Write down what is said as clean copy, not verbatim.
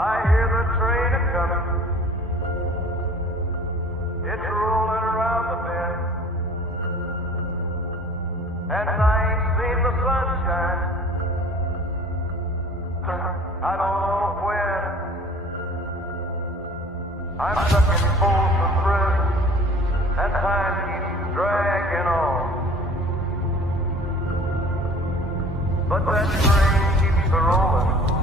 I hear the train a-comin'. It's rollin' around the bend. And I ain't seen the sunshine. I don't know when. I'm stuck in Folsom Prison, and time keeps dragging on. But that train keeps a-rollin'.